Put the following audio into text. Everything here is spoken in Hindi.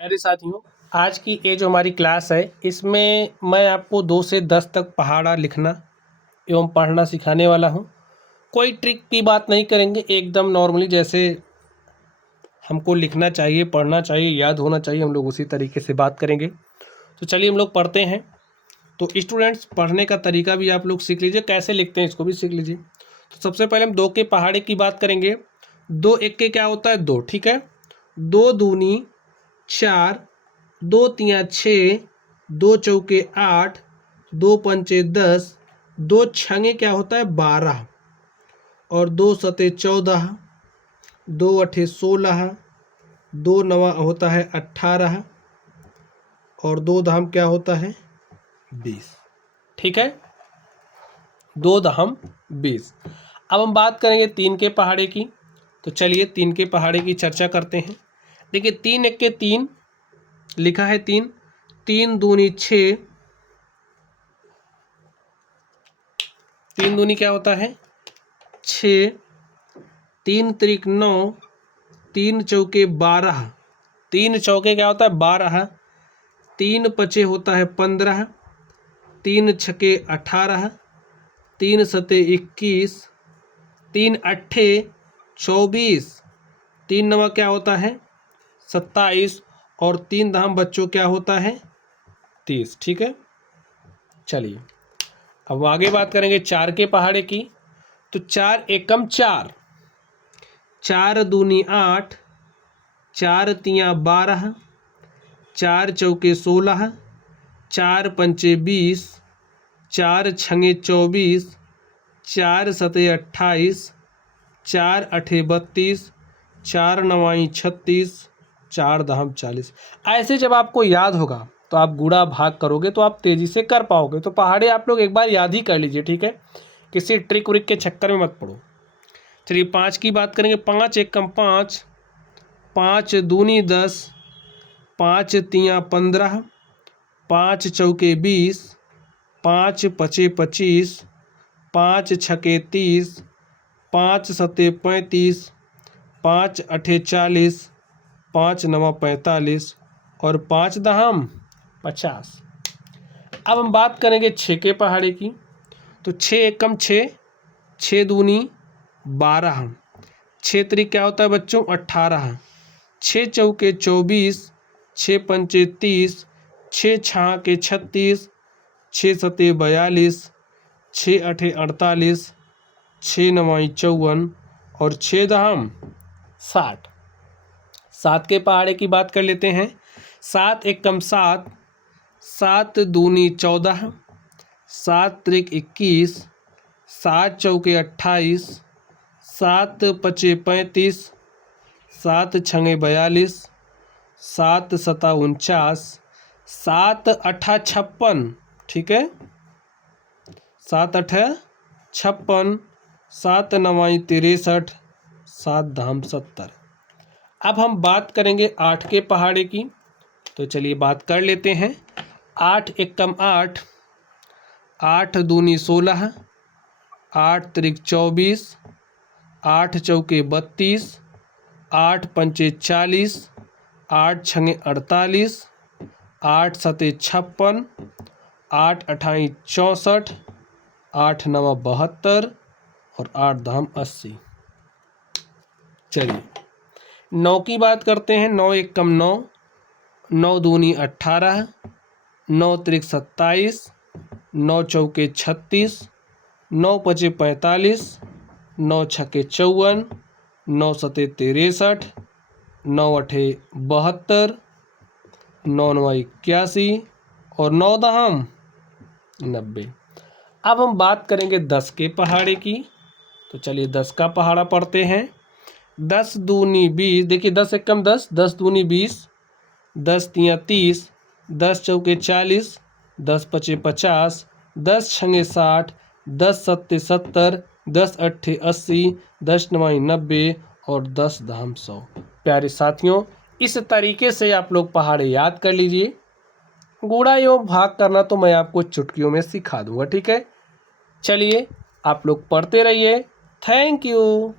प्यारे साथियों, आज की ये जो हमारी क्लास है इसमें मैं आपको 2 से 10 तक पहाड़ा लिखना एवं पढ़ना सिखाने वाला हूँ। कोई ट्रिक की बात नहीं करेंगे, एकदम नॉर्मली जैसे हमको लिखना चाहिए, पढ़ना चाहिए, याद होना चाहिए, हम लोग उसी तरीके से बात करेंगे। तो चलिए हम लोग पढ़ते हैं। तो स्टूडेंट्स, पढ़ने का तरीका भी आप लोग सीख लीजिए, कैसे लिखते हैं इसको भी सीख लीजिए। तो सबसे पहले हम 2 के पहाड़े की बात करेंगे। 2 1 क्या होता है? 2, ठीक है। 2 दूनी 4, 2 तिया 6, 2 चौके 8, 2 पंचे 10, 2 छंगे क्या होता है? 12, और 2 सते 14, 2 अठे 16, 2 नवा होता है 18, और 2 दहम क्या होता है? 20, ठीक है। 2 दहम 20। अब हम बात करेंगे 3 के पहाड़े की। तो चलिए 3 के पहाड़े की चर्चा करते हैं। देखिए 3 1 के 3 लिखा है 3, 3 दूनी 6, 3 दूनी क्या होता है? 6, 3 त्रिक 9, 3 चौके 12, 3 चौके क्या होता है? 12, 3 पचे होता है 15, 3 छके 18, 3 सते 21, 3 अट्ठे 24, 3 नवा क्या होता है? 27, और 3 दहम बच्चों क्या होता है? 30, ठीक है। चलिए अब आगे बात करेंगे 4 के पहाड़े की। तो 4 एकम 4, 4 दूनी 8, 4 तिया 12, 4 चौके 16, 4 पंचे 20, 4 छंगे 24, 4 सते 28, 4 अठे 32, 4 नवाई 36, 4 दहम 40। ऐसे जब आपको याद होगा तो आप गुणा भाग करोगे तो आप तेज़ी से कर पाओगे। तो पहाड़े आप लोग एक बार याद ही कर लीजिए, ठीक है। किसी ट्रिक व्रिक के चक्कर में मत पड़ो। चलिए 5 की बात करेंगे। 5 एकम 5, 5 दूनी 10, 5 तिया 15, 5 चौके 20, 5 पचे 25, 5 छके 30, 5 सते 35, 5 अठे 40, 5 नवा 45, और 5 दहम 50। अब हम बात करेंगे 6 के पहाड़े की। तो 6 एकम 6, 6 दूनी 12, 6 त्रिक क्या होता है बच्चों? 18, 6 चौके 24, 6 पंचे 30, 6 छाके 36, 6 सते 42, 6 अठे 48, 6 नवाई 54, और 6 दहम 60। 7 के पहाड़े की बात कर लेते हैं। 7 एकम 7, 7 दूनी 14, 7 त्रिक 21, 7 चौके 28, 7 पचे 35, 7 छंगे 42, 7 सता 49, 7 अठा 56, ठीक है। 7 अठा 56, 7 नवाई 63, 7 दहम 70। अब हम बात करेंगे 8 के पहाड़े की। तो चलिए बात कर लेते हैं। 8 एकम 8, 8 दूनी 16, 8 त्रिक 24, 8 चौके 32, 8 पंचे 40, 8 छंगे 48, 8 सते 56, 8 अठाई 64, 8 नवा 72, और 8 दहम 80। चलिए 9 की बात करते हैं। 9 एकम 9, 9 दूनी 18, 9 त्रिक 27, 9 चौके 36, 9 पचे 45, 9 छके 54, 9 सते 63, 9 अठे 72, 9 नवा 81, और 9 दहम 90। अब हम बात करेंगे 10 के पहाड़े की। तो चलिए 10 का पहाड़ा पढ़ते हैं। 10 दूनी 20, देखिए 10 एकम 10, 10 दूनी 20, 10 तिया 30, 10 चौके 40, 10 पचे 50, 10 छंगे 60, 10 सत्ते 70, 10 अट्ठे 80, 10 नवाई 90, और 10 दहम 100। प्यारे साथियों, इस तरीके से आप लोग पहाड़े याद कर लीजिए। गुणा एवं भाग करना तो मैं आपको चुटकियों में सिखा दूंगा, ठीक है। चलिए आप लोग पढ़ते रहिए। Thank you.